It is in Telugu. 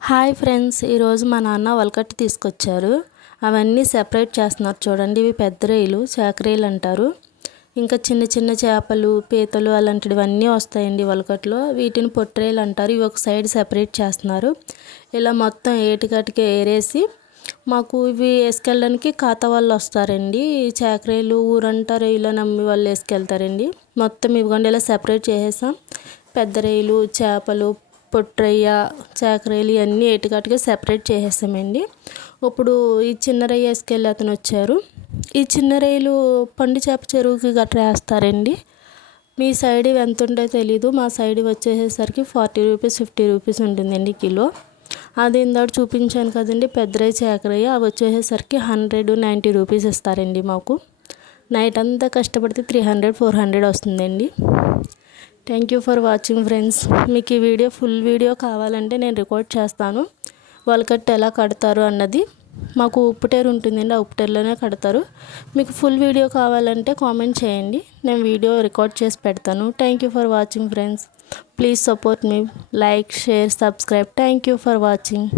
హాయ్ ఫ్రెండ్స్, ఈరోజు మా నాన్న వలకట్టు తీసుకొచ్చారు. అవన్నీ సెపరేట్ చేస్తున్నారు చూడండి. ఇవి పెద్ద రొయ్యలు, చాకరీలు అంటారు. ఇంకా చిన్న చిన్న చేపలు, పీతలు అలాంటివన్నీ వస్తాయండి వలకట్లో. వీటిని పొట్రేలు అంటారు. ఇవి ఒక సైడ్ సెపరేట్ చేస్తున్నారు. ఇలా మొత్తం ఏటికటికి ఏరేసి మాకు ఇవి వేసుకెళ్ళడానికి ఖాతా వాళ్ళు వస్తారండి. చాకరీలు ఊరంతా రొయ్యలు నమ్మి వాళ్ళు వేసుకెళ్తారండి. మొత్తం ఇవ్వండి ఇలా సెపరేట్ చేసేసాం. పెద్ద రొయ్యలు, చేపలు, పొట్రయ్య, చాకరీలు ఇవన్నీ ఏటికట్టుగా సెపరేట్ చేసేసామండి. ఇప్పుడు ఈ చిన్న రొయ్య వేసుకెళ్ళి అతను వచ్చారు. ఈ చిన్న రొయ్యలు పండు చేప చెరువుకి గట్రా వేస్తారండి. మీ సైడ్ ఇవి ఎంత ఉంటుందో తెలీదు. మా సైడ్ వచ్చేసేసరికి 40 రూపీస్ 50 రూపీస్ ఉంటుందండి కిలో. అది ఇందాక చూపించాను కదండి పెద్ద రొయ్య, చాకరయ్య, అవి వచ్చేసేసరికి 190 రూపీస్ ఇస్తారండి మాకు. నైట్ అంతా కష్టపడితే 300 400 వస్తుందండి. Thank you for watching friends. మీకు ఈ వీడియో ఫుల్ వీడియో కావాలంటే నేను రికార్డ్ చేస్తాను. వలకట్టు ఎలా కడతారు అన్నది. మాకు ఉప్పుటేరు ఉంటుందండి, ఆ ఉప్పుటేరులోనే కడతారు. మీకు ఫుల్ వీడియో కావాలంటే కామెంట్ చేయండి, నేను వీడియో రికార్డ్ చేసి పెడతాను. Thank you for watching friends. Please support me, like, share, subscribe. Thank you for watching.